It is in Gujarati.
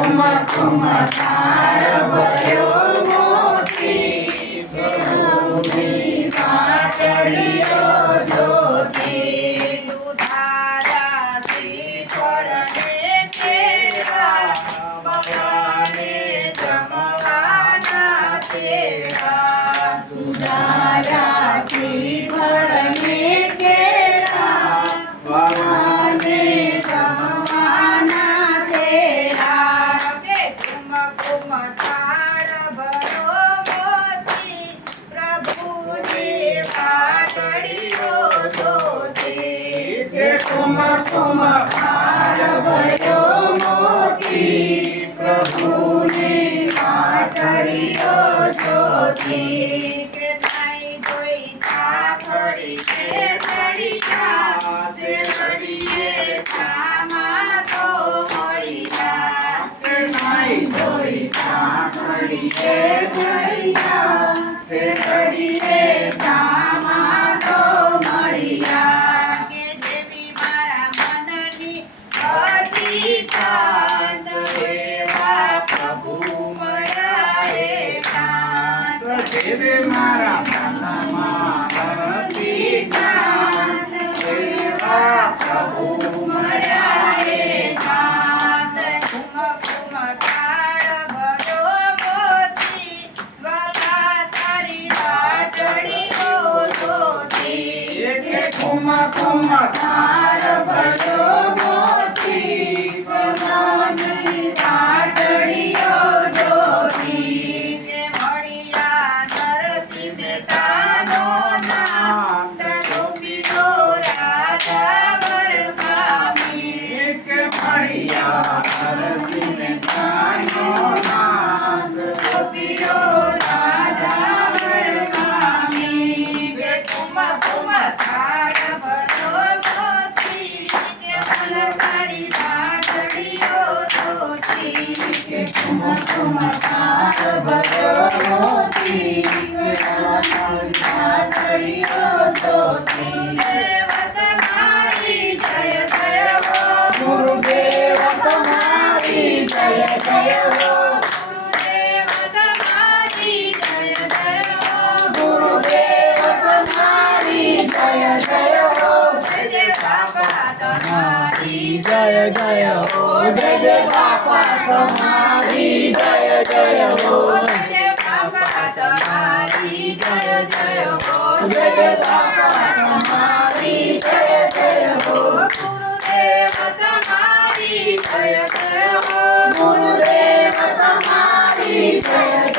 કુમ કુમ કાળ ભરો મોતી. વાટડીઓ જોતી કે કુમ કુમ હાર ભર્યો મોતી પ્રભુની વાટડીઓ જોતી કુમ કુમ તાર ભજો મોતી પ્રભુની વાટડીઓ જોતી કે મળ્યા નરસિંહ મહેતાનો નામ, ગોપીઓ રાધા વરપામી. કે મળ્યા હરસિંહ કાનો નાદ ગોપીઓ રાધા વરપામી. કે કુમ કે કુમ કુમ તાર ભજો મોતી પ્રભુની વાટડીઓ જોતી દેવ તમારી જય જય હો. ગુરુદેવ તમારી જય જય હો ગુરુદેવ તમારી जय हो जय बाबा तुम्हारी जय जय हो जय बाबा तुम्हारी जय जय हो गुरुदेव तुम्हारी जय जय हो गुरुदेव तुम्हारी जय